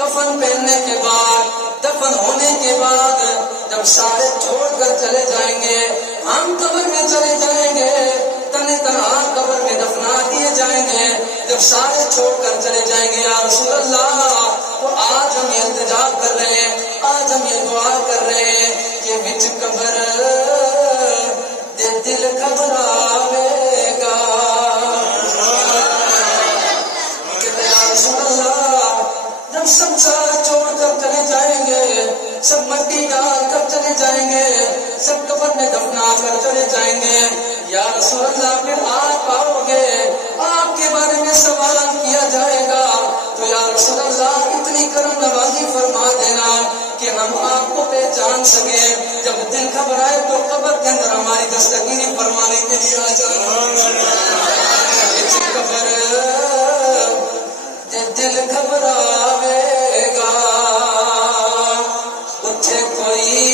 کفن پہننے کے بعد، دفن ہونے کے بعد جب سارے چھوڑ کر چلے جائیں گے، ہم قبر میں چلے جائیں گے، تنہ تنہا قبر میں دفنا دیے جائیں گے، جب سارے چھوڑ کر چلے جائیں گے یا رسول اللہ، تو آج ہم یہ التجا کر رہے ہیں، آج ہم یہ دعا کر رہے ہیں کہ وچ قبر دے دل گھبراوے گا، کہ یا رسول اللہ جب سب ساتھ چھوڑ کر چلے جائیں گے، سب مٹی ڈال کر چلے جائیں گے، سب قبر میں دفنا کر چلے جائیں گے، یا رسول اللہ پھر آپ آؤ گے، آپ کے بارے میں سوال کیا جائے گا، تو یا رسول اللہ اتنی کرم نوازی فرما دینا کہ ہم آپ کو پہچان سکیں، جب دل گھبرائے تو قبر کے اندر ہماری دستگیری فرمانے کے لیے آ جانا، قبر دل گھبراوے گا، اٹھے کوئی